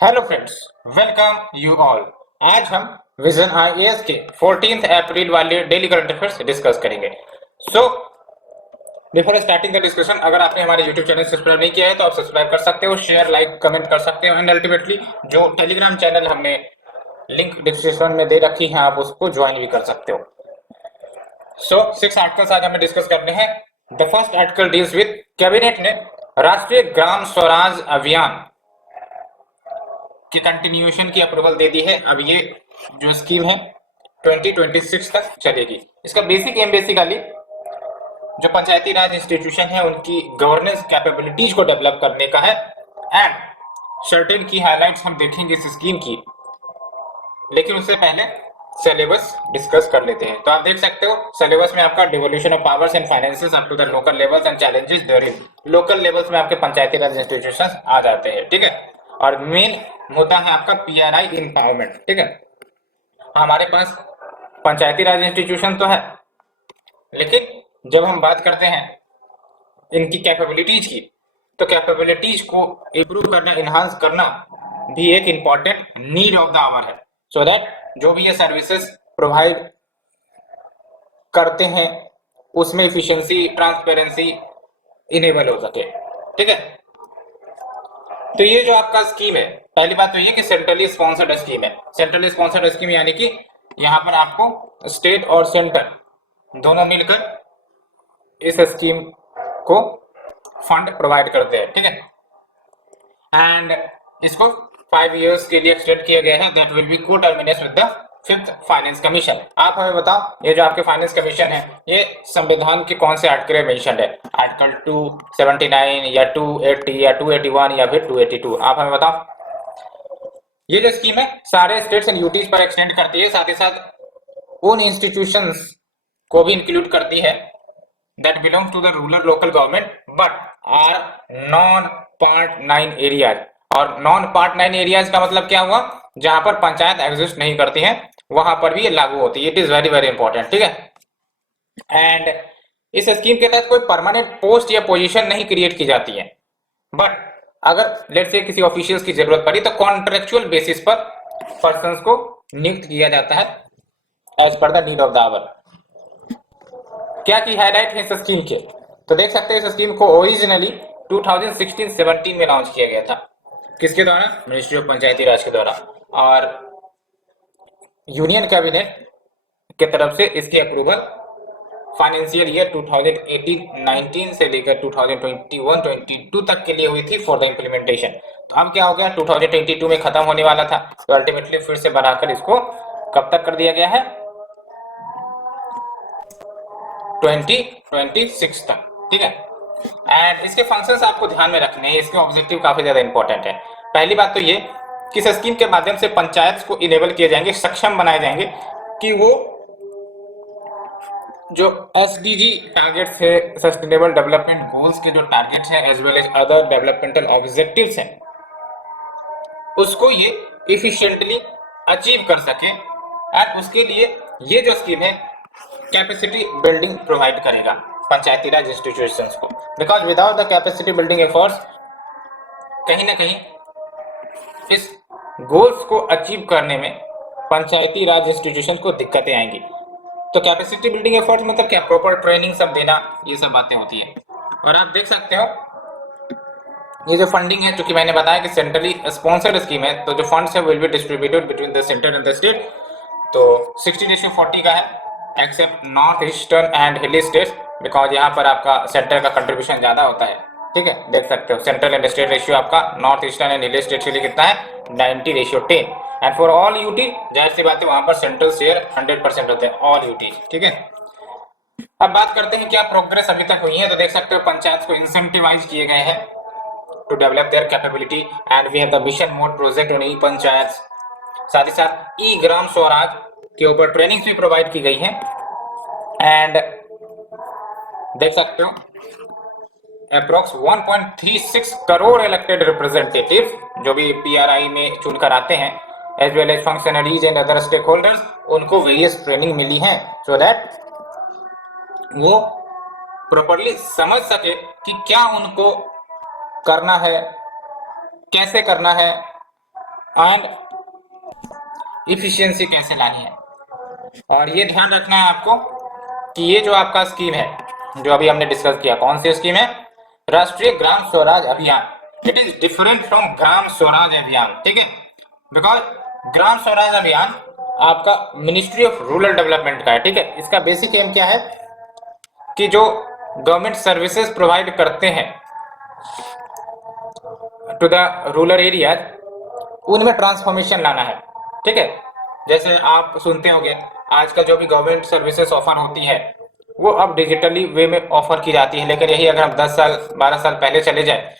Hello friends, welcome you all. आज हम vision IAS के 14 अप्रैल वाले डेली करंट अफेयर्स डिस्कस करेंगे। So before starting the discussion, अगर आपने हमारे यूट्यूब चैनल सब्सक्राइब नहीं किया है तो आप सब्सक्राइब कर सकते हो, शेयर लाइक कमेंट कर सकते हो एंड अल्टीमेटली जो टेलीग्राम चैनल हमने लिंक डिस्क्रिप्शन में दे रखी है आप उसको ज्वाइन भी कर सकते हो। सो 6 आर्टिकल्स आज हमें डिस्कस करने हैं। The first article deals with cabinet ने राष्ट्रीय ग्राम स्वराज अभियान की कंटिन्यूएशन की अप्रूवल दे दी है। अब ये जो स्कीम है 2026 तक चलेगी। इसका बेसिक एम बेसिकली जो पंचायती राज इंस्टीट्यूशन है उनकी गवर्नेंस कैपेबिलिटीज को डेवलप करने का है एंड सर्टेन की हाइलाइट्स हम देखेंगे इस स्कीम की, लेकिन उससे पहले सिलेबस डिस्कस कर लेते हैं। तो आप देख सकते हो सिलेबस में आपका devolution of powers and finances up to the local levels and challenges therein. Local levels में आपके पंचायती राज इंस्टीट्यूशंस आ जाते हैं, ठीक है। और मेन मुद्दा है आपका पीआरआई एम्पावरमेंट, ठीक है। हमारे पास पंचायती राज इंस्टीट्यूशन तो है, लेकिन जब हम बात करते हैं इनकी कैपेबिलिटीज की, तो कैपेबिलिटीज को इंप्रूव करना, इनहांस करना भी एक important need of the hour है, सो दैट जो भी ये सर्विसेज प्रोवाइड करते हैं उसमें इफिशियंसी ट्रांसपेरेंसी इनेबल हो सके, ठीक है। तो ये जो आपका स्कीम है, पहली बात तो ये कि सेंट्रली स्पॉन्सर्ड स्कीम है। सेंट्रली स्पॉन्सर्ड स्कीम यानी कि यहाँ पर आपको स्टेट और सेंटर दोनों मिलकर इस स्कीम को फंड प्रोवाइड करते हैं, ठीक है। एंड इसको 5 इयर्स के लिए एक्सटेंड किया गया है। दैट विल बी को terminate with the 5th finance commission. आप हमें बताओ, ये जो आपके फाइनेंस कमीशन है ये संविधान के कौन से आर्टिकल में मेंशन्ड है? आर्टिकल 279 या 280 या 281 या फिर 282? आप हमें बताओ। ये जो स्कीम है सारे स्टेट्स एंड यूटीज पर एक्सटेंड करती है, साथ ही साथ उन इंस्टीट्यूशंस को भी इंक्लूड करती है that belongs to the rural local government but are non part 9 areas। और नॉन पार्ट 9 एरियाज का मतलब क्या हुआ? जहां पर पंचायत एग्जिस्ट नहीं करती है वहां पर भी ये लागू होती है। It is very very important, ठीक है। एंड इस स्कीम के तहत कोई परमानेंट पोस्ट या पोजीशन नहीं क्रिएट की जाती है, बट अगर लेट्स से किसी ऑफिशियल्स की जरूरत पड़ी तो कॉन्ट्रेक्चुअल बेसिस पर पर्संस को नियुक्त किया जाता है एज पर the need of the hour. क्या की हाईलाइट है इस स्कीम के? तो देख सकते हैं इस स्कीम को ओरिजिनली 2016-17 में लॉन्च किया गया था। किसके द्वारा? मिनिस्ट्री ऑफ पंचायती राज के द्वारा। और यूनियन कैबिनेट के तरफ से इसकी अप्रूवल फाइनेंशियल ईयर 2018-19 से लेकर 2021-22 तक के लिए हुई थी फॉर द इम्प्लीमेंटेशन। तो अब क्या हो गया, 2022 में खत्म होने वाला था, तो अल्टीमेटली फिर से बढ़ाकर इसको कब तक कर दिया गया है? 2026 तक, ठीक है। एंड इसके फंक्शंस आपको ध्यान में रखने हैं, इसके ऑब्जेक्टिव काफी ज्यादा इंपॉर्टेंट है। पहली बात तो ये कि इस स्कीम के माध्यम से पंचायत को इनेबल किए जाएंगे, सक्षम बनाए जाएंगे कि वो जो एसडीजी टारगेट्स है, सस्टेनेबल डेवलपमेंट गोल्स के जो टारगेट्स हैं as well as other developmental objectives हैं, उसको ये इफिशिएंटली अचीव कर सके। और उसके लिए ये जो स्कीम है कैपेसिटी बिल्डिंग प्रोवाइड करेगा पंचायती राज इंस्टीट्यूशंस को, because without the capacity building efforts कहीं ना कहीं इस गोल्स को अचीव करने में पंचायती राज इंस्टीट्यूशन को दिक्कतें आएंगी। तो कैपेसिटी बिल्डिंग एफर्ट्स मतलब क्या? प्रॉपर ट्रेनिंग सब देना, ये सब बातें होती है। और आप देख सकते हो ये जो फंडिंग है, चूंकि मैंने बताया कि सेंट्रली स्पॉन्सर्ड स्कीम है, तो जो फंड्स है will be distributed between the centre and the state. तो 60:40 का है, एक्सेप्ट नॉर्थ ईस्टर्न एंड हिली स्टेट्स, बिकॉज यहाँ पर आपका सेंटर का कंट्रीब्यूशन ज्यादा होता है, ठीक है। देख सकते हो सेंट्रल एंड स्टेट रेशियो आपका नॉर्थ ईस्टर्न एंड हिली स्टेट के लिए कितना है? 90:10। एंड फॉर ऑल यूटी जाहिर सी बात है वहां पर सेंट्रल शेयर 100% होते हैं, ऑल यूटी, ठीक है। अब बात करते हैं क्या प्रोग्रेस अभी तक हुई है। तो देख सकते हो पंचायत को इंसेंटिवाइज किए गए हैं to develop their capability and we have the mission mode project on e panchayat. साथ ही साथ ई ग्राम स्वराज के ऊपर ट्रेनिंग भी प्रोवाइड की गई है। एंड देख सकते हो अप्रोक्स 1.36 करोड़ इलेक्टेड रिप्रेजेंटेटिव जो भी पीआरआई में चुनकर आते हैं as well as functionaries and other stakeholders, उनको वेरियस ट्रेनिंग मिली है सो दैट वो प्रॉपरली समझ सके कि क्या उनको करना है, कैसे करना है एंड इफिशियंसी कैसे लानी है। और ये ध्यान रखना है आपको कि ये जो आपका स्कीम है जो अभी हमने डिस्कस किया, कौन सी स्कीम है, राष्ट्रीय ग्राम स्वराज अभियान, इट इज डिफरेंट फ्रॉम ग्राम स्वराज अभियान, ठीक है। बिकॉज ग्राम स्वराज अभियान आपका मिनिस्ट्री ऑफ रूरल डेवलपमेंट का है, ठीक है। इसका बेसिक एम क्या है कि जो गवर्नमेंट सर्विसेज प्रोवाइड करते हैं टू द रूरल एरियाज, उनमें ट्रांसफॉर्मेशन लाना है, ठीक है। जैसे आप सुनते होंगे आजकल जो भी गवर्नमेंट सर्विसेज ऑफर होती है वो अब डिजिटली वे में ऑफर की जाती है, लेकिन यही अगर हम 10 साल 12 साल पहले चले जाए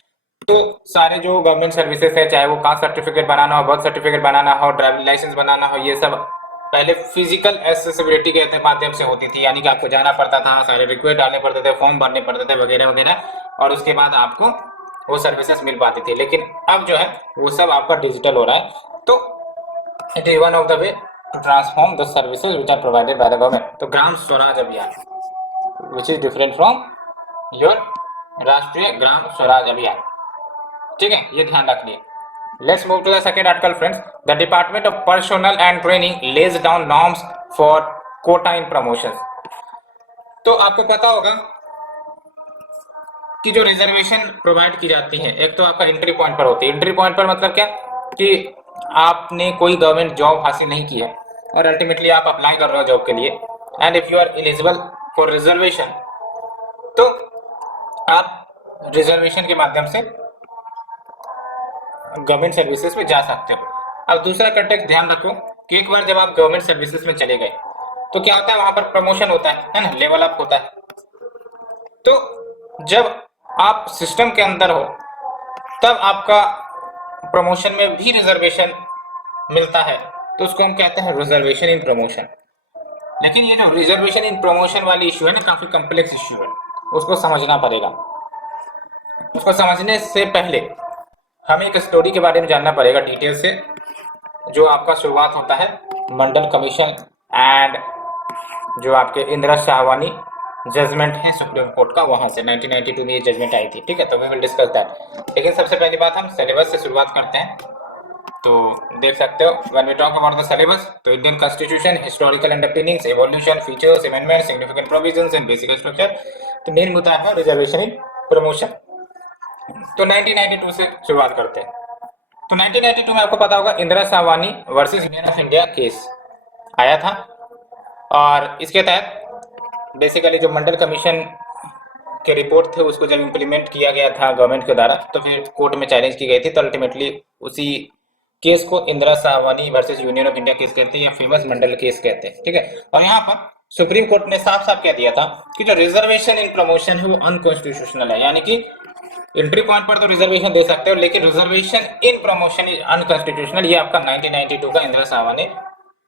तो सारे जो गवर्नमेंट सर्विसेज है, चाहे वो कास्ट सर्टिफिकेट बनाना हो, बर्थ सर्टिफिकेट बनाना हो, ड्राइविंग लाइसेंस बनाना हो, ये सब पहले फिजिकल एसेसिबिलिटी के माध्यम से होती थी, यानी कि आपको जाना पड़ता था, सारे रिक्वेस्ट डालने पड़ते थे, फॉर्म भरने पड़ते थे वगैरह वगैरह, और उसके बाद आपको वो सर्विसेज मिल पाती थी। लेकिन अब जो है वो सब आपका डिजिटल हो रहा है, तो it is one of the way to transform the services which are provided by the government. तो Gram Swaraj Abhiyan which is different from your Rashtriya Gram Swaraj Abhiyan, ठीक है, ये ध्यान रखिए। Let's move to the second article friends. The department of personal and training lays down norms for quota in promotions. तो आपको पता होगा कि जो रिजर्वेशन प्रोवाइड की जाती है, एक तो आपका एंट्री पॉइंट पर होती है। एंट्री पॉइंट पर मतलब क्या कि आपने कोई गवर्नमेंट जॉब हासिल नहीं की है और अल्टीमेटली आप अप्लाई कर रहे हो जॉब के लिए, and if you are eligible for reservation तो आप रिजर्वेशन के माध्यम से गवर्नमेंट सर्विसेज में जा सकते हो। अब दूसरा कंटेक्ट ध्यान रखो कि एक बार जब आप गवर्नमेंट सर्विसेज में चले गए तो क्या होता है, वहां पर प्रमोशन होता है ना, लेवल अप होता है। तो जब आप सिस्टम के अंदर हो तब आपका प्रमोशन में भी रिजर्वेशन मिलता है, तो उसको हम कहते हैं रिजर्वेशन इन प्रमोशन। लेकिन ये जो रिजर्वेशन इन प्रमोशन वाली इश्यू है ना, काफी कॉम्प्लेक्स इश्यू है, उसको समझना पड़ेगा। उसको समझने से पहले हमें एक स्टोरी के बारे में जानना पड़ेगा डिटेल से, जो आपका शुरुआत होता है मंडल कमीशन एंड जो आपके इंदिरा शाहवानी जजमेंट है सुप्रीम कोर्ट का, वहां से 1992 में ये जजमेंट आई थी, ठीक है। तो वी विल डिस्कस दैट। लेकिन सबसे पहली बात हम सिलेबस से शुरुआत करते हैं। तो देख सकते हो when we talk about the syllabus, तो Indian constitution, historical underpinnings, evolution, features, amendment, significant provisions and basic structure. तो मेन मुद्दा है रिजर्वेशन इन प्रमोशन। तो 1992 से शुरुआत करते हैं। तो 1992 में आपको पता होगा Indira Shahwani versus union of India case आया था, और इसके तहत बेसिकली जो मंडल कमीशन के रिपोर्ट थे उसको जब इम्प्लीमेंट किया गया था गवर्नमेंट के द्वारा, तो फिर कोर्ट में चैलेंज की गई थी। तो अल्टीमेटली उसी केस को Indira Shahwani versus union of India case कहते हैं, या फेमस मंडल केस कहते हैं, ठीक है। और यहाँ पर सुप्रीम कोर्ट ने साफ साफ कह दिया था कि जो रिजर्वेशन इन प्रमोशन है वो अनकॉन्स्टिट्यूशनल है, यानी कि एंट्री पॉइंट पर तो रिजर्वेशन दे सकते हो, लेकिन reservation in promotion is unconstitutional. ये आपका 1992 का इंदिरा शाहवानी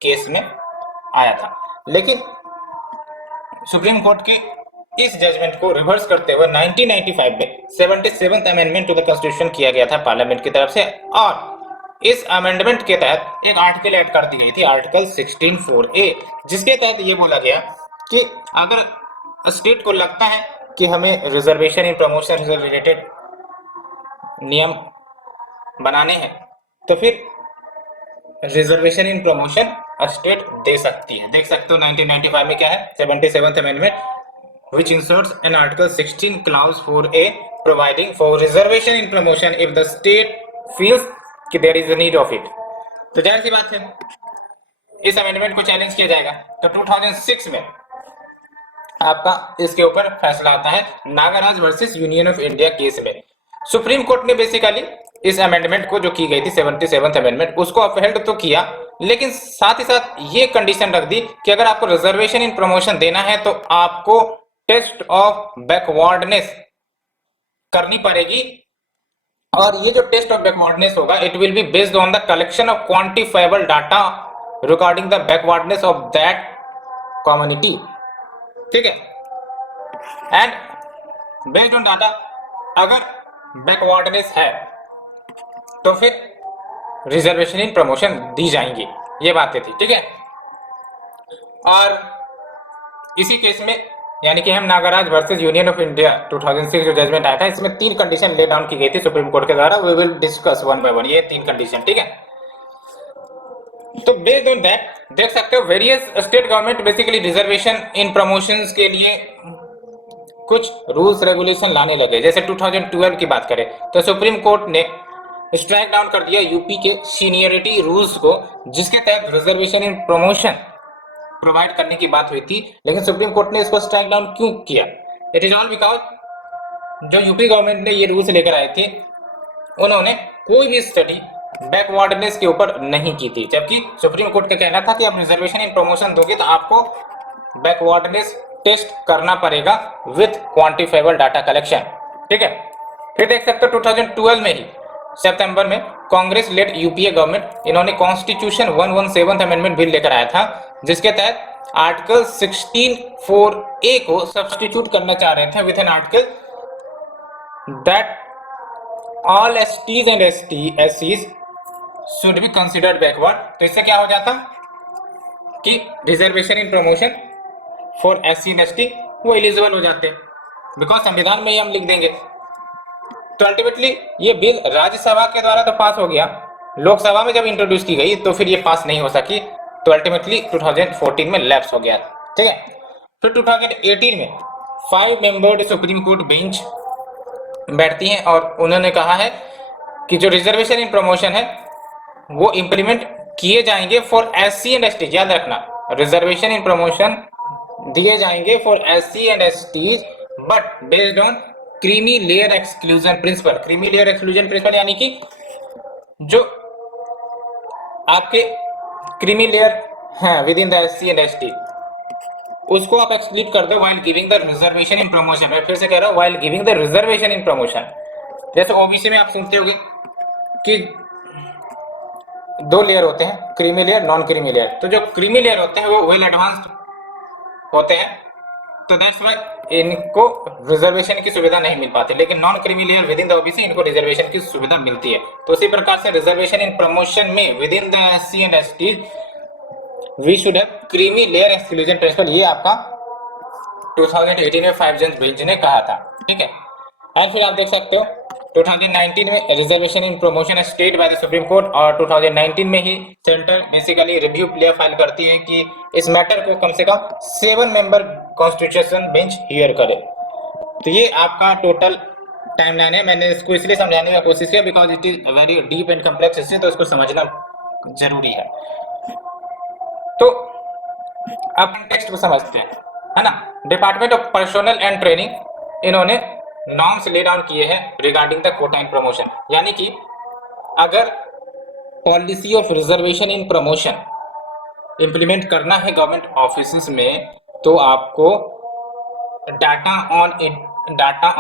केस में आया था। लेकिन सुप्रीम कोर्ट के इस जजमेंट को रिवर्स करते हुए 1995 में 77th amendment to the constitution किया गया था पार्लियामेंट की तरफ से, और इस अमेंडमेंट के तहत एक आर्टिकल ऐड कर दी गई थी, आर्टिकल 16(4)(a), जिसके तहत ये बोला गया कि अगर स्टेट को लगता है कि हमें रिजर्वेशन इन प्रमोशन से रिलेटेड नियम बनाने हैं तो फिर रिजर्वेशन इन प्रमोशन स्टेट दे सकती है। देख सकते हो 1995 में क्या है, 77th amendment which inserts an article 16 clause 4a providing for reservation in promotion if the state feels कि there is a need of it। तो जाहिर सी बात है इस अमेंडमेंट को चैलेंज किया जाएगा। तो 2006 में आपका इसके ऊपर फैसला आता है Nagaraj versus union of India case में। सुप्रीम कोर्ट ने बेसिकली इस अमेंडमेंट को जो की गई थी 77th अमेंडमेंट, उसको अपहेल्ड तो किया, लेकिन साथ ही साथ ये कंडीशन रख दी कि अगर आपको रिजर्वेशन इन प्रमोशन देना है तो आपको टेस्ट ऑफ बैकवर्डनेस करनी पड़ेगी, और ये जो टेस्ट ऑफ बैकवर्डनेस होगा it will be based on the collection of quantifiable data regarding the backwardness of that community, ठीक है। एंड बेस्ड ऑन डाटा अगर बैकवर्डनेस है तो फिर रिजर्वेशन इन प्रमोशन दी जाएंगी, ये बातें थी, ठीक है। और इसी केस में यानी कि हम Nagaraj versus union of India 2006 जो जजमेंट आया था, इसमें 3 कंडीशन ले डाउन की गई थी सुप्रीम कोर्ट के द्वारा। We will discuss one by one ये 3 कंडीशन, ठीक है। तो बेस्ड ऑन दैट देख सकते हो various state government basically reservation इन प्रमोशंस के लिए कुछ रूल्स रेगुलेशन लाने लगे। जैसे 2012 की बात करें तो सुप्रीम कोर्ट ने स्ट्राइक डाउन कर दिया यूपी के सीनियरिटी रूल्स को, जिसके तहत रिजर्वेशन इन प्रमोशन प्रोवाइड करने की बात हुई थी। लेकिन सुप्रीम कोर्ट ने इसको स्ट्राइक डाउन क्यों किया? इट इज ऑल बिकॉज जो यूपी गवर्नमेंट ने ये रूल्स लेकर आए थे उन्होंने कोई भी स्टडी बैकवर्डनेस के ऊपर नहीं की थी, जबकि सुप्रीम कोर्ट का कहना था कि आप रिजर्वेशन इन प्रमोशन दोगे तो आपको बैकवर्डनेस टेस्ट करना पड़ेगा विथ क्वांटिफाइबल डाटा कलेक्शन। ठीक है, फिर देख सकते हो 2012 में ही सितंबर में कांग्रेस लेड यूपीए गवर्नमेंट इन्होंने कॉन्स्टिट्यूशन 117 अमेंडमेंट बिल लेकर आया था, जिसके तहत आर्टिकल 16(4)(a) को सब्स्टिट्यूट करना चाह रहे थे with an article that all STs and एससीज शुड बी कंसिडर्ड बैकवर्ड। तो इससे क्या हो जाता कि reservation in promotion for SC and ST वो एलिजिबल हो जाते, बिकॉज संविधान में ही हम लिख देंगे। तो अल्टीमेटली ये बिल राज्यसभा के द्वारा तो पास हो गया, लोकसभा में जब इंट्रोड्यूस की गई तो फिर ये पास नहीं हो सकी, तो अल्टीमेटली 2014 में लैप्स हो गया। ठीक है, फिर 2018 में 5 मेंबर्ड सुप्रीम कोर्ट बेंच बैठती हैं और उन्होंने कहा है कि जो रिजर्वेशन इन प्रमोशन है वो इंप्लीमेंट किए जाएंगे फॉर एससी एंड एसटी। याद रखना, रिजर्वेशन इन प्रमोशन दिए जाएंगे for SC and ST but based on creamy layer exclusion principal. Creamy layer exclusion principal यानी कि जो आपके क्रीमी लेयर हैं with in the SC and ST उसको आप एक्सक्लूड कर दो while giving the reservation in promotion. मैं फिर से कह रहा हूं, while giving the reservation in promotion. जैसे ओबीसी में आप सुनते होंगे कि 2 लेयर होते हैं, creamy layer, non creamy layer. तो जो क्रीमी लेयर होते हैं वो वेल एडवांस्ड होते हैं, तो दैट्स व्हाई इनको रिजर्वेशन की सुविधा नहीं मिल पाती, लेकिन non creamy layer within the OBC इनको रिजर्वेशन की सुविधा मिलती है। तो उसी प्रकार से रिजर्वेशन इन प्रमोशन में within the SC and ST we should have creamy layer exclusion principle. ये आपका 2018 में 5 जज बेंच ने कहा था। ठीक है, और फिर आप देख सकते हो 2019 में reservation in promotion state by the Supreme Court, और 2019 में ही centre basically review plea file करती है कि इस मैटर को कम से कम 7 मेंबर कॉन्स्टिट्यूशन बेंच हियर करे। तो ये आपका टोटल टाइमलाइन है। मैंने इसको इसलिए समझाने की कोशिश किया because it is very deep and complex history, तो इसको समझना जरूरी है। तो अब टेक्स्ट को समझते हैं, है ना। Department of personal and training इन्होंने नॉर्म्स ले डाउन किए हैं regarding the quota in promotion, यानी कि अगर policy of reservation in promotion implement करना है गवर्नमेंट ऑफिस में तो आपको data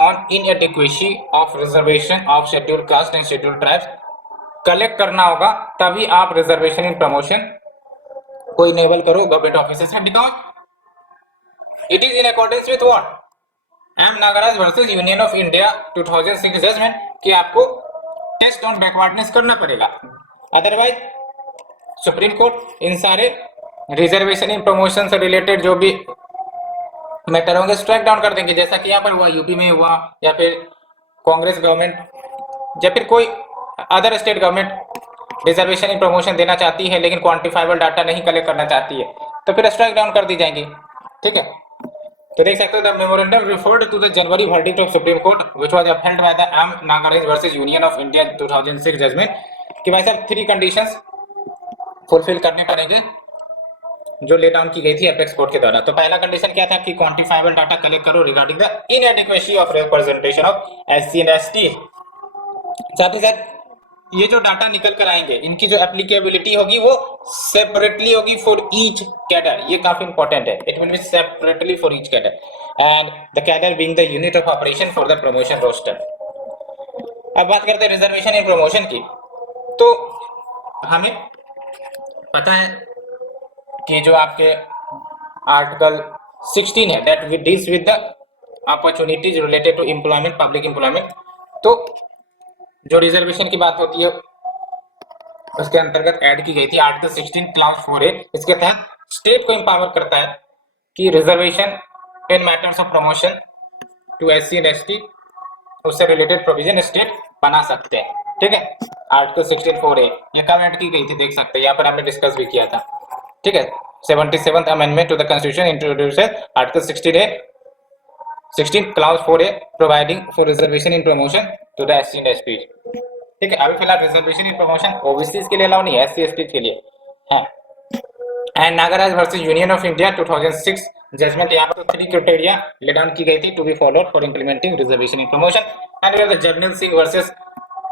on inadequacy of reservation of scheduled caste and scheduled tribes collect करना होगा, तभी आप रिजर्वेशन इन प्रमोशन को इनेबल करो गवर्नमेंट ऑफिस में। Because it is in accordance with what M Nagaraj versus union of India 2006 judgment कि आपको test on backwardness करना पड़ेगा, अदरवाइज सुप्रीम कोर्ट इन सारे रिजर्वेशन इन प्रमोशन से रिलेटेड जो भी मैटर होंगे स्ट्राइक डाउन कर देंगे, जैसा कि यहाँ पर हुआ, यूपी में हुआ, या फिर कांग्रेस गवर्नमेंट या फिर कोई other state government reservation in promotion देना चाहती है लेकिन क्वांटिफाइबल डाटा नहीं कलेक्ट करना चाहती है तो फिर स्ट्राइक डाउन कर दी जाएंगी। ठीक है, तो देख सकते हो the memorandum referred to the January verdict of supreme court which was upheld by the M Nagaraj versus union of India 2006 judgment कि भाई साहब 3 कंडीशंस फुलफिल करने पड़ेंगे जो ले डाउन की गई थी एपेक्स कोर्ट के द्वारा। तो पहला कंडीशन क्या था कि क्वांटिफाइबल डाटा कलेक्ट करो regarding the inadequacy of representation of SC and ST. साथ ही साथ ये जो डाटा निकल कर आएंगे इनकी जो एप्लीकेबिलिटी होगी वो सेपरेटली होगी फॉर ईच कैडर, ये काफी इंपॉर्टेंट है। It will be separately for each cadre and the cadre being the unit of operation for the promotion roster. अब बात करते हैं रिजर्वेशन इन प्रमोशन की, तो हमें पता है कि जो आपके आर्टिकल 16 है that deals with the opportunities related to employment, public employment. तो जो रिजर्वेशन की बात होती है उसके अंतर्गत ऐड की गई थी आर्टिकल 16 क्लास 4A। इसके तहत स्टेट को एम्पावर करता है कि reservation in matters of promotion to SC and ST उससे रिलेटेड प्रोविजन स्टेट बना सकते हैं। ठीक है। आर्टिकल 16(4)(a) ये कब ऐड की गई थी देख सकते हैं, यहाँ पर हमने डिस्कस भी किया था। ठीक है। 77th amendment to the constitution introduces article 16 clause 4(a) providing for reservation in promotion to the SC and ST. ठीक है। अभी फिलहाल रिजर्वेशन इन प्रमोशन ओबीसी के लिए अलाउ नहीं है, एससी एसटी के लिए है। And Nagaraj versus union of India 2006 judgment, यहाँ पर 3 क्राइटेरिया ले डाउन की गई थी to be followed for implementing reservation in promotion. And Jarnail Singh versus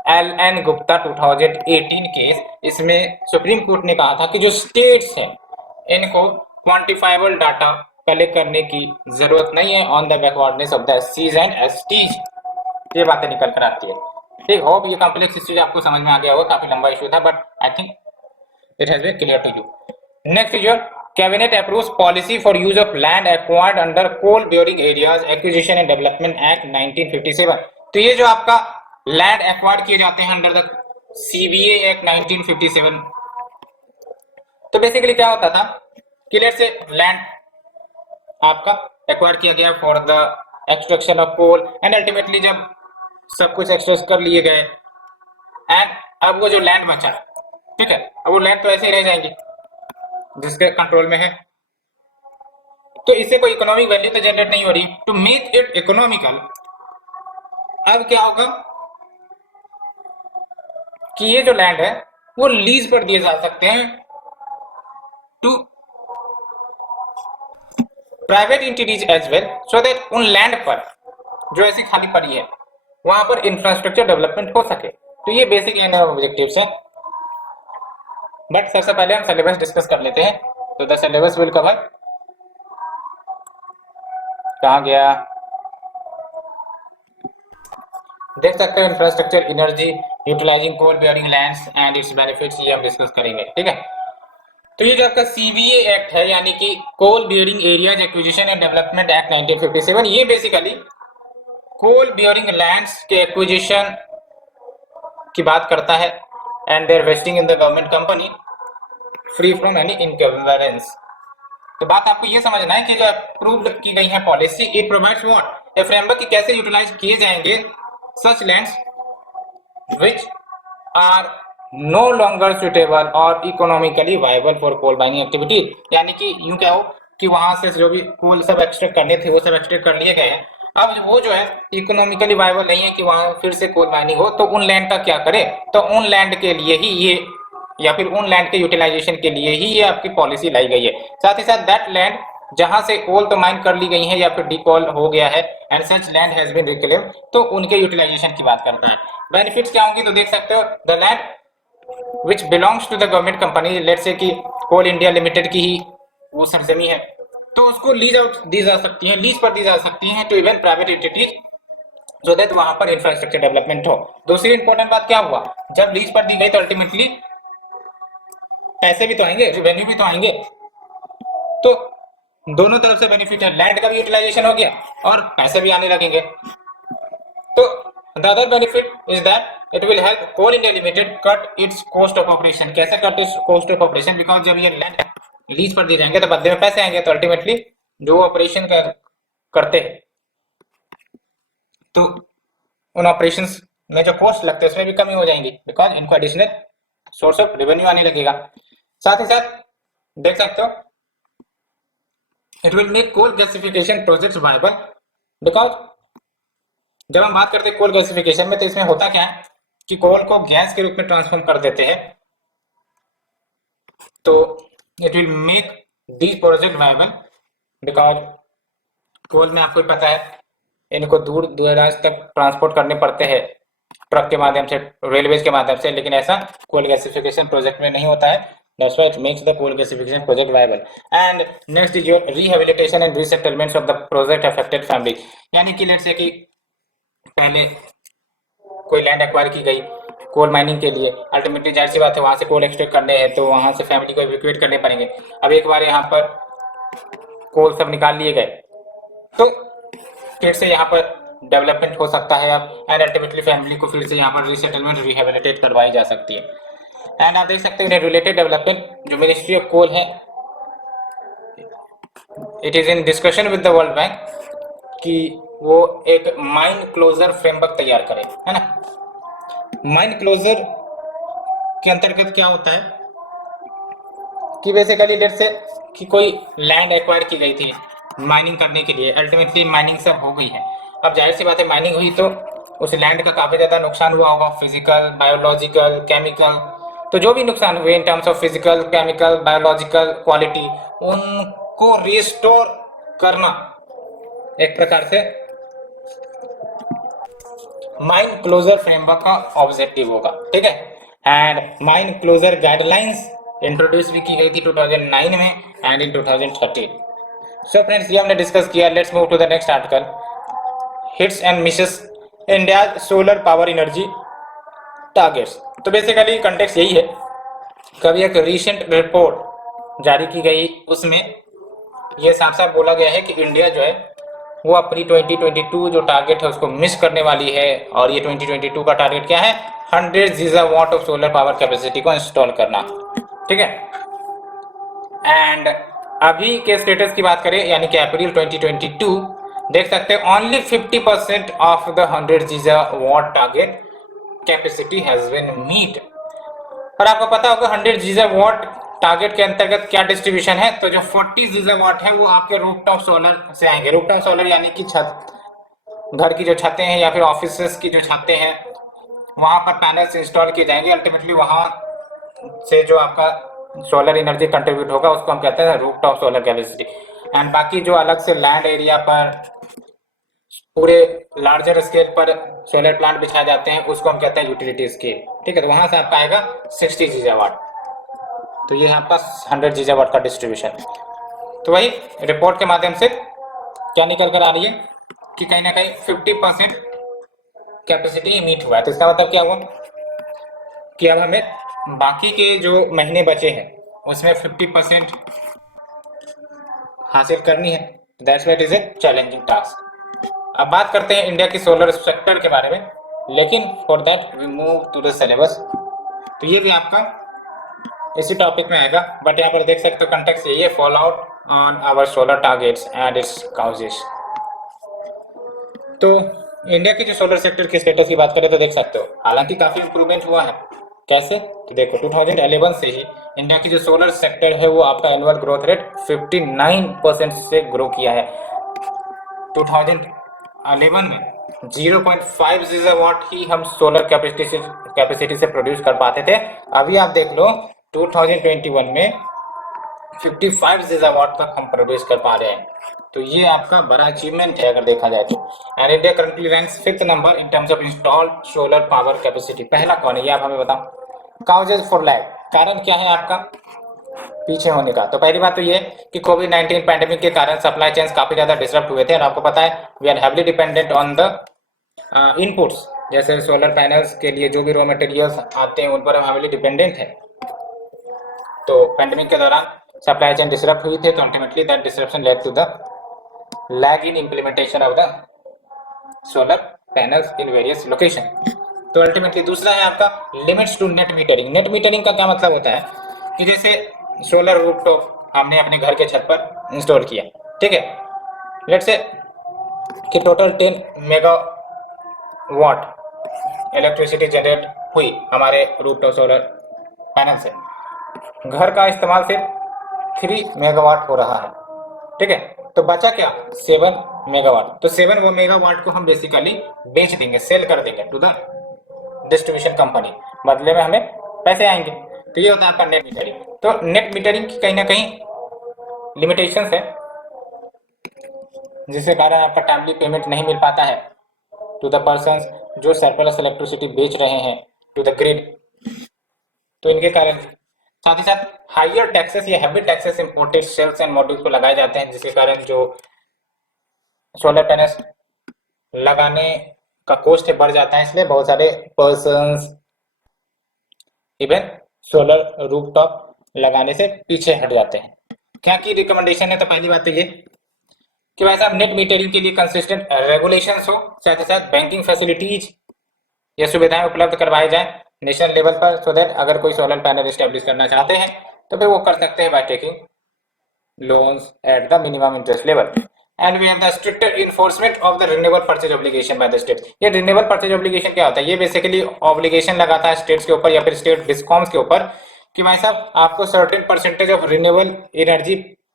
L N. Gupta 2018 case, इसमें सुप्रीम कोर्ट ने कहा था कि जो स्टेट्स हैं इनको क्वांटिफाइबल डाटा कलेक्ट करने की जरूरत नहीं है on the backwardness of the एससीज एंड एसटीज। ये बातें निकल कर आती है। ठीक, होप ये कॉम्प्लेक्स इश्यू आपको समझ में आ गया होगा, काफी लंबा इशू था but I think it has been clear to you. Next is your cabinet approves policy for use of land acquired under coal bearing areas acquisition and development act 1957। तो ये जो आपका लैंड एक्वायर्ड किए जाते हैं under the CBA act 1957, तो basically क्या होता था कि लेट्स से लैंड आपका एक्वायर किया गया for the extraction of coal and ultimately जब सब कुछ एक्सट्रैक्ट कर लिए गए एंड अब वो जो लैंड बचा, ठीक है, अब वो लैंड तो ऐसे ही रह जाएंगी जिसके कंट्रोल में है, तो इससे कोई इकोनॉमिक वैल्यू तो जनरेट नहीं हो रही। टू मेक इट इकोनॉमिकल, अब क्या होगा कि ये जो लैंड है वो लीज पर दिए जा सकते हैं to private entities as well, so that उन लैंड पर जो ऐसी खाली पड़ी है वहां पर इंफ्रास्ट्रक्चर डेवलपमेंट हो सके। तो ये बेसिक एंड ऑब्जेक्टिव्स हैं। बट सबसे पहले हम सिलेबस डिस्कस कर लेते हैं। तो द सिलेबस विल कवर, कहाँ गया, देख सकते हो infrastructure, energy utilising coal bearing lands and its benefits, ये हम डिस्कस करेंगे। ठीक है। तो ये जो आपका सीबीए एक्ट है यानी कि coal bearing areas acquisition and development act 1957, ये बेसिकली कोल बियरिंग लैंड्स के एक्विजिशन की बात करता है and their vesting in the government company free from any encumbrance. तो बात आपको ये समझना है कि जो अप्रूव्ड की गई है policy, it provides what a framework कि कैसे यूटिलाइज किए जाएंगे such lands which are no longer suitable और economically viable for coal mining activity. यानी कि यूं कहो कि वहां से जो भी कोल सब एक्सट्रैक्ट करने थे वो सब एक्सट्रैक्ट कर लिए गए हैं, अब वो जो है इकोनॉमिकली वायबल नहीं है कि वहां फिर से कोल माइनिंग हो, तो उन लैंड का क्या करे, तो उन लैंड के लिए ही ये या फिर उन लैंड के यूटिलाइजेशन के लिए ही ये आपकी पॉलिसी लाई गई है। साथ ही साथ दैट लैंड जहां से कोल तो माइन कर ली गई है या फिर डीकॉल हो गया है and such land has been reclaim, तो उनके यूटिलाइजेशन की बात करता है। बेनिफिट्स क्या होंगी तो देख सकते हो, the land which belongs to the government company, let's say कि कोल इंडिया लिमिटेड की ही वो सरजमी है, तो उसको लीज आउट दी जा सकती है, लीज पर दी जा सकती है to even private entities, so that वहां पर इंफ्रास्ट्रक्चर डेवलपमेंट हो। दूसरी इंपॉर्टेंट बात क्या हुआ, जब लीज पर दी गई तो अल्टीमेटली पैसे भी तो आएंगे, रेवेन्यू भी तो आएंगे, तो दोनों तरफ से बेनिफिट है, लैंड का भी यूटिलाइजेशन हो गया और पैसे भी आने लगेंगे। तो the other benefit is that it will help Coal India Limited cut its cost of operation। कैसे कट इस cost of operation, बिकॉज जब ये लैंड लीज पर दिए जाएंगे तो बदले में पैसे आएंगे, तो अल्टीमेटली जो ऑपरेशन करते हैं तो उन ऑपरेशंस में जो कॉस्ट लगते हैं उसमें भी कमी हो जाएंगी, बिकॉज इनको एडिशनल सोर्स ऑफ रेवेन्यू आने लगेगा। साथ ही साथ देख सकते हो it will make coal gasification projects viable, because जब हम बात करते हैं कोल गैसिफिकेशन में तो इसमें होता क्या है कि कोल को गैस के रूप में ट्रांसफॉर्म कर देते हैं, तो it will make this project viable, because coal में आपको पता है इनको दूर दराज तक ट्रांसपोर्ट करने पड़ते हैं ट्रक के माध्यम से, रेलवेज के माध्यम से, लेकिन ऐसा कोल गैसिफिकेशन प्रोजेक्ट में नहीं होता है। That's why it makes the coal gasification project viable. And next is your rehabilitation and resettlements of the project affected family। यानी कि लेट्स से कि पहले कोई लैंड एक्वायर की गई कोल माइनिंग के लिए, अल्टीमेटली जाहिर सी बात है वहां से कोल एक्सट्रैक्ट करने हैं तो वहां से फैमिली को इवैक्यूएट करने पड़ेंगे। अब एक बार यहाँ पर कोल सब निकाल लिए गए तो फिर से यहाँ पर डेवलपमेंट हो सकता है अब, एंड अल्टीमेटली फैमिली को फिर से यहाँ पर रिसेटलमेंट रिहेबिलिटेट करवाई जा सकती है। एंड आप देख सकते हैं रिलेटेड डेवलपमेंट जो मिनिस्ट्री ऑफ कोल है, it is in discussion with the world bank कि वो एक माइन क्लोजर फ्रेमवर्क तैयार करे, है ना। माइन क्लोजर के अंतर्गत क्या होता है कि बेसिकली लेट से कि कोई लैंड एक्वायर की गई थी माइनिंग करने के लिए, अल्टीमेटली माइनिंग सब हो गई है। अब जाहिर सी बात है माइनिंग हुई तो उस लैंड का काफ़ी ज़्यादा नुकसान हुआ होगा, फिजिकल, बायोलॉजिकल, केमिकल। तो जो भी नुकसान हुए in terms of physical, chemical, biological quality, उनको रिस्टोर करना एक प्रकार से माइन क्लोजर फ्रेमवर्क का ऑब्जेक्टिव होगा। ठीक है। And mine closure guidelines introduce भी की गई थी 2009 में एंड इन 2013। सो फ्रेंड्स ये हमने डिस्कस किया। Let's move to the next article, hits and misses India solar power energy targets. तो बेसिकली कंटेक्स्ट यही है, कभी एक रिसेंट रिपोर्ट जारी की गई, उसमें ये साफ साफ बोला गया है कि इंडिया जो है वो अपनी 2022 जो टारगेट है उसको मिस करने वाली है। और ये 2022 का टारगेट क्या है, 100 gigawatt of solar power capacity को इंस्टॉल करना। ठीक है। एंड अभी के स्टेटस की बात करें यानी कि अप्रैल 2022, देख सकते हैं only 50% of the 100 gigawatt target capacity has been meet. और आपको पता होगा 100 गीगावाट टारगेट के अंतर्गत क्या डिस्ट्रीब्यूशन है, तो जो 40 गीगावाट है वो आपके रूफटॉप सोलर से आएंगे। रूफटॉप सोलर यानी कि छत, घर की जो छतें हैं या फिर ऑफिस की जो छतें हैं वहां पर पैनल्स इंस्टॉल किए जाएंगे। अल्टीमेटली वहां से जो आपका सोलर एनर्जी कंट्रीब्यूट होगा उसको हम कहते हैं रूफटॉप सोलर कैपेसिटी। एंड बाकी जो अलग से लैंड एरिया पर पूरे लार्जर स्केल पर सोलर प्लांट बिछाए जाते हैं उसको हम कहते हैं यूटिलिटी स्केल। ठीक है। तो वहां से आपका आएगा 60 गीगावाट। तो ये यहाँ पास 100 गीगावाट का डिस्ट्रीब्यूशन। तो वही रिपोर्ट के माध्यम से क्या निकल कर आ रही है कि कहीं ना कहीं 50% कैपेसिटी मीट हुआ है। तो इसका मतलब क्या हुआ कि अब हमें बाकी के जो महीने बचे हैं उसमें 50% हासिल करनी है। That's why it is a challenging task. अब बात करते हैं इंडिया की सोलर सेक्टर के बारे में, लेकिन for that we move to the syllabus. तो ये भी आपका इसी टॉपिक में आएगा, बट यहाँ पर देख सकते हो कंटेक्स्ट यही है, fall out on our solar targets and its causes. तो इंडिया की जो सोलर सेक्टर के स्टेटस की बात करें तो देख सकते हो हालांकि काफी इंप्रूवमेंट हुआ है। कैसे, तो देखो 2011 से ही इंडिया की जो सोलर सेक्टर है वो आपका एनुअल ग्रोथ रेट 59% से ग्रो किया है। 2011 में 0.5 गीगावाट ही हम सोलर कैपेसिटी से प्रोड्यूस कर पाते थे। अभी आप देख लो 2021 में 55 गीगावाट तक हम प्रोड्यूस कर पा रहे हैं। तो ये आपका बड़ा अचीवमेंट है अगर देखा जाए तो। And India currently ranks 5th number in terms of installed solar power capacity. पहला कौन है ये आप हमें बताओ। काउजेस फॉर लैग, कारण क्या है आपका पीछे होने का। तो पहली बात तो ये कि कोविड-19 पैंडेमिक के कारण सप्लाई चेन्स काफी ज्यादा डिसरप्ट हुए थे। और आपको पता है we are heavily dependent on the inputs, जैसे सोलर पैनल्स के लिए जो भी रॉ मटेरियल्स आते हैं उन पर हम हेवली डिपेंडेंट है। तो पैंडेमिक के दौरान सप्लाई चेन डिसरप्ट हुई थी, तो ultimately that disruption led to the lag in implementation of the solar panels in various location. तो अल्टीमेटली दूसरा है आपका limits to net metering. Net metering का क्या मतलब होता है कि जैसे सोलर रूफटॉप हमने अपने घर के छत पर इंस्टॉल किया, ठीक है, लेट्स से कि टोटल 10 मेगावाट इलेक्ट्रिसिटी जनरेट हुई हमारे रूफटॉप सोलर पैनल से। घर का इस्तेमाल सिर्फ 3 मेगावाट हो रहा है। ठीक है। तो बचा क्या 7 मेगावाट। तो 7 वो मेगावाट को हम बेसिकली बेच देंगे, सेल कर देंगे टू द डिस्ट्रीब्यूशन कंपनी, बदले में हमें पैसे आएंगे। तो ये होता है आपका नेट मीटरिंग। तो नेट मीटरिंग की कहीं ना कहीं लिमिटेशंस है, जिसके कारण आपका टाइमली पेमेंट नहीं मिल पाता है टू द पर्सन जो सरप्लस इलेक्ट्रिसिटी बेच रहे हैं टू द ग्रिड। तो इनके कारण साथ ही साथ हायर टैक्सेस या heavy taxes imported cells and modules को लगाए जाते हैं, जिसके कारण जो सोलर पैनल्स लगाने का कॉस्ट बढ़ जाता है। इसलिए बहुत सारे पर्सन्स इवन सोलर रूफटॉप लगाने से पीछे हट जाते हैं। क्या की रिकमेंडेशन है, तो पहली बात तो ये कि भाई साहब नेट मीटरिंग के लिए कंसिस्टेंट रेगुलेशंस हो, साथ ही साथ बैंकिंग फैसिलिटीज ये सुविधाएं उपलब्ध करवाई जाए नेशनल लेवल पर, सो दैट अगर कोई सोलर पैनल स्टैब्लिश करना चाहते हैं तो फिर वो कर सकते हैं by taking loans at the minimum interest level. And we have the stricter enforcement of the renewable purchase obligation by the states. ये रिन्यूएबल परचेज ऑब्लिगेशन क्या होता है? ये बेसिकली ऑब्लिगेशन लगाता है स्टेट्स के ऊपर या फिर स्टेट डिस्कॉम्स के ऊपर कि भाई साहब आपको certain percentage of renewable energy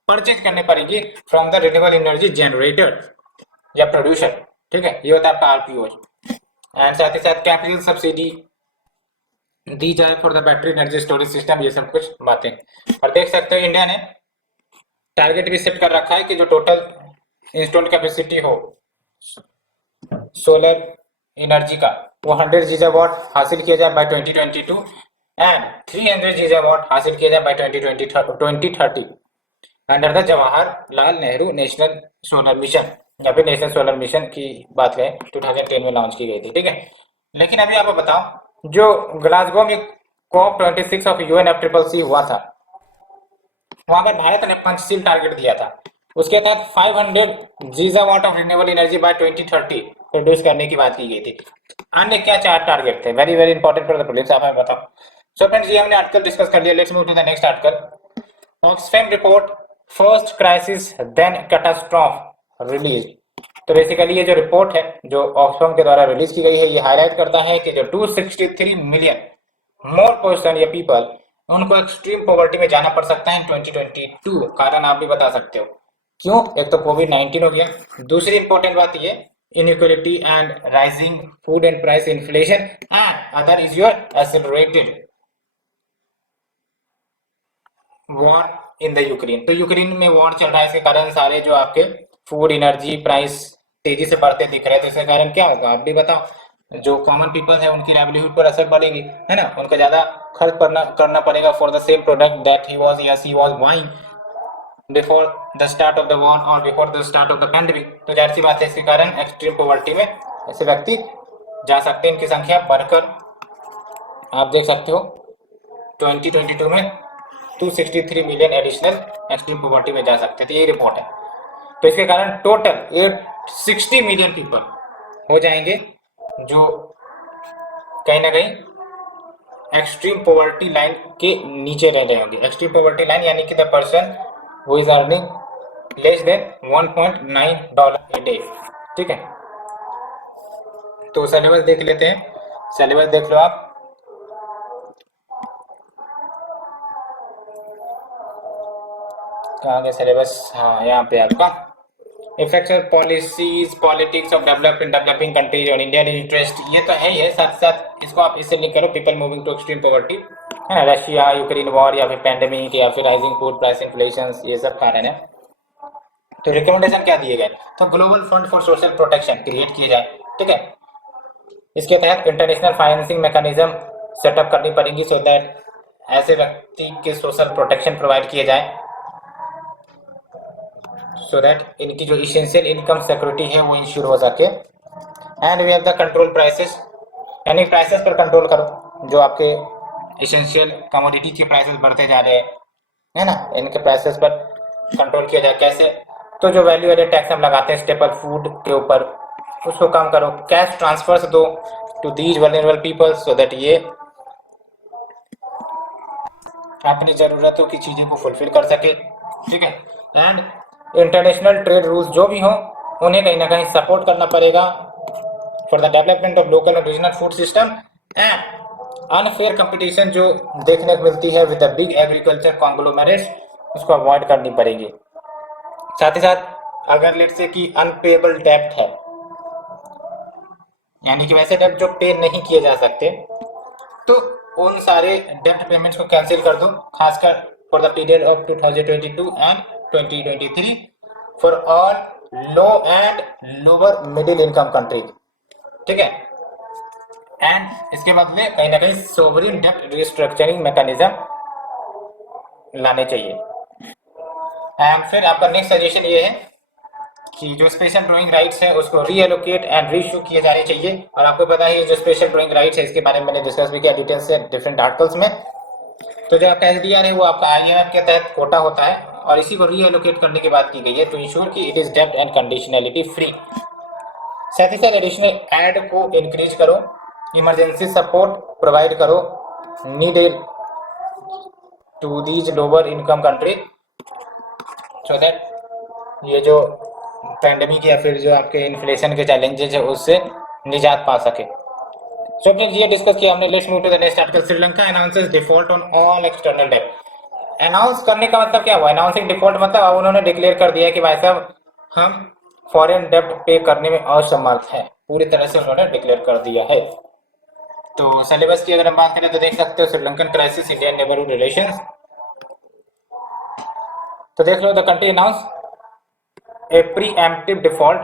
purchase करनी पड़ेगी from the renewable energy generator या प्रोड्यूसर। ठीक है, ये होता है आपका आरपीओ। एंड साथ ही साथ कैपिटल सब्सिडी दी जाए for the battery energy storage system, ये सब कुछ बातें। और देख सकते हो इंडिया ने टारगेट भी सेट कर रखा है कि जो टोटल इंस्टॉल्ड कैपेसिटी हो सोलर एनर्जी का वो 100 गीगावाट हासिल किया जाए बाय 2022 एंड 300 गीगावाट हासिल किया जाए by 2030 under the Jawaharlal Nehru national solar mission या फिर नेशनल सोलर मिशन की बात करें 2010 में लॉन्च की गई थी। ठीक है, लेकिन अभी आपको बताओ जो ग्लासगो में COP26 ऑफ UNFCCC हुआ था वहां पर भारत ने पंचशील टारगेट दिया था। उसके तहत 500 gigawatt of renewable energy by 2030 produce करने की बात की गई थी। अन्य क्या चार टारगेट थे? Very very important for the prelims, आप हमें बताओ। सो फ्रेंड्स, ये हमने आर्टिकल डिस्कस कर लिया। Let's move to the next article. Oxfam report first crisis then catastrophe release. तो बेसिकली ये जो रिपोर्ट है जो ऑक्सफैम के द्वारा रिलीज की गई है ये हाईलाइट करता है कि जो 263 मिलियन मोर पर्सन या पीपल उनको एक्सट्रीम पॉवर्टी में जाना पड़ सकता है इन 2022। कारण आप भी बता सकते हो क्यों? एक तो कोविड-19 हो गया, दूसरी इंपॉर्टेंट बात ये inequality and rising food and price inflation and other is your accelerated war in the Ukraine. तो यूक्रेन में वॉर चल रहा है, इसके कारण सारे जो आपके फूड एनर्जी प्राइस तेजी से बढ़ते दिख रहे हैं। तो इसके कारण क्या होगा आप भी बताओ? जो कॉमन पीपल है उनकी लाइवलीहुड पर असर पड़ेगी, है ना? उनको ज्यादा खर्च करना पड़ेगा for the same product that he was buying before the start of the war और before the start of the pandemic. तो जाहिर सी बात है इसके कारण एक्सट्रीम पॉवर्टी में ऐसे व्यक्ति जा सकते हैं। इनकी संख्या बढ़कर आप देख सकते हो 2022 में 263 मिलियन एडिशनल एक्सट्रीम पॉवर्टी में जा सकते थे, ये रिपोर्ट है। तो इसके कारण टोटल 860 मिलियन पीपल हो जाएंगे जो कहीं ना कहीं एक्सट्रीम पॉवर्टी लाइन के नीचे रह रहे होंगे। एक्सट्रीम पॉवर्टी लाइन यानी कि the person who is earning less than $1.9 a day. ठीक है, तो सिलेबस देख लेते हैं। सिलेबस देख लो आप। कहाँ गया सिलेबस? हाँ, यहाँ पे आपका effects of policies politics of developing countries और इंडियन इंटरेस्ट, ये तो है ही है। साथ साथ इसको आप इससे लिंक करो people moving to extreme poverty, है ना? रशिया यूक्रेन वॉर या फिर पैंडेमिक या फिर राइजिंग फूड प्राइस इन्फ्लेशन, ये सब कारण है। तो रिकमेंडेशन क्या दिए गए? तो global fund for social protection create किए जाए। ठीक है, इसके तहत इंटरनेशनल फाइनेंसिंग मैकेनिज्म सेटअप करनी पड़ेगी सो दैट ऐसे व्यक्ति के सोशल प्रोटेक्शन प्रोवाइड किए जाए सो दैट इनकी जो इसेंशियल इनकम सिक्योरिटी है वो इंश्योर हो सके। And we have the control prices, यानी प्राइसेस पर कंट्रोल करो। जो आपके इसेंशियल कमोडिटी के प्राइसेस बढ़ते जा रहे हैं, है ना, इनके प्राइसेस पर कंट्रोल किया जाए। कैसे? तो जो वैल्यू एडेड टैक्स हम लगाते हैं स्टेपल फूड के ऊपर उसको कम करो। कैश ट्रांसफर्स दो to these vulnerable people so that ये अपनी जरूरतों की चीजें को फुलफिल कर सके। ठीक है, एंड इंटरनेशनल ट्रेड रूल्स जो भी हो उन्हें कहीं ना कहीं सपोर्ट करना पड़ेगा for the development of local और regional food system. And unfair competition जो देखने को मिलती है with the big agriculture conglomerates उसको अवॉइड करनी पड़ेगी। साथ ही साथ अगर लेट से कि अनपेएबल डेब्ट है, यानी कि वैसे डेब्ट जो पे नहीं किए जा सकते, तो उन सारे डेब्ट पेमेंट्स को कैंसिल कर दो, खासकर for the period of 2022 and 2023 for all low and lower middle income country. ठीक है, एंड इसके बदले कहीं ना कहीं सोवरिन डेब्ट रिस्ट्रक्चरिंग मैकेनिज्म लाने चाहिए। एंड फिर आपका नेक्स्ट सजेशन ये है कि जो स्पेशल ड्राइंग राइट्स है उसको रीएलोकेट एंड रीइश्यू किए जाने चाहिए। और आपको पता है जो स्पेशल ड्राइंग राइट्स है इसके बारे में मैंने डिस्कस भी किया डिटेल से डिफरेंट आर्टिकल्स में। तो जो आपका एसडीआर है वो आपका आईएमएफ के तहत कोटा होता है और इसी को रीएलोकेट करने की बात की गई है टू इंश्योर कि इट इज डेब्ट एंड कंडीशनलिटी फ्री। साथ ही साथ एडिशनल एड को इंक्रीज करो, इमरजेंसी सपोर्ट प्रोवाइड करो needed to these lower income country so that ये जो पैंडेमिक या फिर जो आपके इन्फ्लेशन के चैलेंजेस है उससे निजात पा सके। सो फ्रेंड्स ये डिस्कस किया हमने। Let's move to the next article. Sri Lanka announces default on all external debt. Announce करने का मतलब क्या हुआ? अनाउंसिंग डिफॉल्ट मतलब अब उन्होंने डिक्लेयर कर दिया कि भाई साहब हम फॉरेन डेब्ट पे करने में असमर्थ हैं, पूरी तरह से उन्होंने डिक्लेयर कर दिया है। तो सिलेबस की अगर हम बात करें तो देख सकते हो Sri Lankan crisis, Indian neighbourhood relations. तो देख लो, the country announce a preemptive default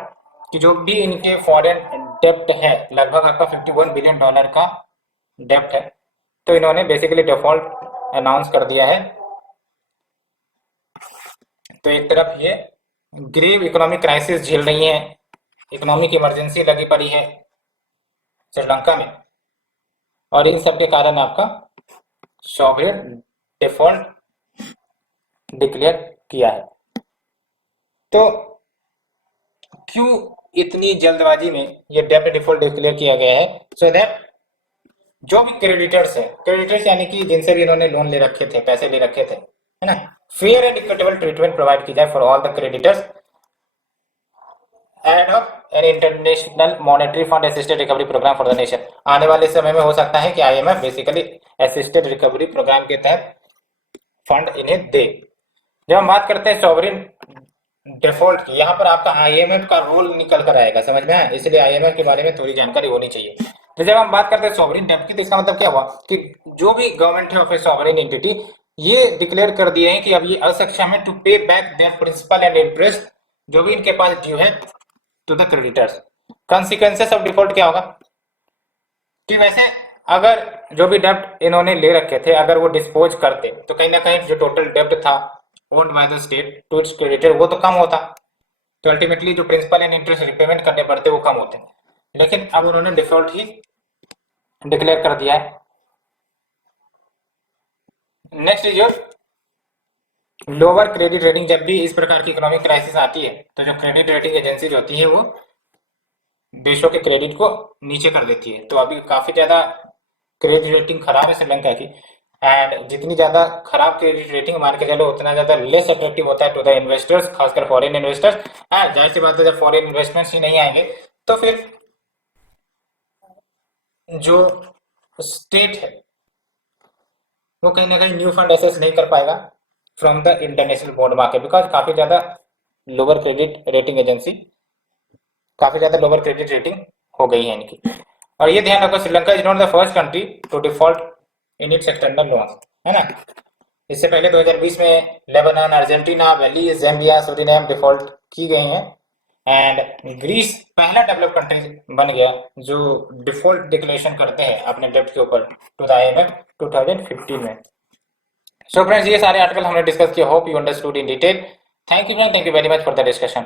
कि जो भी इनके फॉरेन डेप्ट है, लगभग आपका $51 बिलियन का डेप्ट है, तो इन्होंने बेसिकली डिफॉल्ट अनाउंस कर दिया है। तो एक तरफ ये ग्रेव इकोनॉमिक क्राइसिस झेल रही है, इकोनॉमिक इमरजेंसी लगी पड़ी है श्रीलंका में, और इन सब के कारण आपका सॉवरेन डिफॉल्ट डिक्लेयर किया है। तो क्यों इतनी जल्दबाजी में ये डेब्ट डिफॉल्ट डिक्लेयर किया गया है? सो दैट जो भी क्रेडिटर्स है, क्रेडिटर्स यानी कि जिनसे भी इन्होंने लोन ले रखे थे, पैसे ले रखे थे, है ना, fair and equitable treatment provide की जाए for all the creditors and of an international monetary fund assisted recovery programme for the nation. आने वाले समय में हो सकता है कि IMF basically assisted recovery programme के तहत फंड इन्हें दे। जब हम बात करते हैं सॉवरेन डिफॉल्ट की, यहाँ पर आपका IMF का रोल निकल कर आएगा, समझ में आया? इसलिए IMF के बारे में थोड़ी जानकारी होनी चाहिए। तो जब हम बात करते हैं सॉवरेन डेब्ट की, तो इसका मतलब क्या हुआ कि जो भी गवर्नमेंट है ऑफ ए सॉवरेन एंटिटी, ये डिक्लेयर कर दिए हैं कि अब ये असक्षम है to pay back their principal and interest, जो भी इनके पास ड्यू है, to the creditors. Consequences of default क्या होगा कि वैसे अगर जो भी डेब्ट इन्होंने ले रखे थे, अगर वो डिस्पोज करते तो कहीं ना कहीं जो टोटल डेब्ट था owned by the state to its creditor, वो तो कम होता, तो अल्टीमेटली जो प्रिंसिपल एंड इंटरेस्ट रिपेमेंट करने पड़ते वो कम होते। लेकिन अब उन्होंने डिफॉल्ट ही डिक्लेयर कर दिया है। Next is your lower credit rating. जब भी इस प्रकार की इकोनॉमिक क्राइसिस आती है तो जो क्रेडिट रेटिंग एजेंसीज होती है वो देशों के क्रेडिट को नीचे कर देती है। तो अभी काफी ज्यादा क्रेडिट रेटिंग खराब है श्रीलंका की, एंड जितनी ज्यादा खराब क्रेडिट रेटिंग मान के चलो उतना ज्यादा लेस अट्रैक्टिव होता है टू द इन्वेस्टर्स, खासकर फॉरेन इन्वेस्टर्स। जाहिर सी बात है, जब फॉरेन इन्वेस्टमेंट्स ही नहीं आएंगे तो फिर जो स्टेट है वो कहीं ना कहीं न्यू फंड एसेस नहीं कर पाएगा from the international bond market, because काफी ज्यादा लोअर क्रेडिट रेटिंग एजेंसी, काफी ज्यादा लोअर क्रेडिट रेटिंग हो गई है इनकी। और ये ध्यान रखो, Sri Lanka is not the first country to default in its external loans, है ना। इससे पहले 2020 में Lebanon, Argentina, Belize, Zambia, Suriname default की गई हैं, एंड ग्रीस पहला डेवलप कंट्री बन गया जो डिफॉल्ट डिक्लेरेशन करते हैं अपने डेब्ट के ऊपर टू द IMF 2015 में। सो फ्रेंड्स, ये सारे आर्टिकल हमने डिस्कस किए। Hope you understood in detail. Thank you friend, thank you very much for the discussion.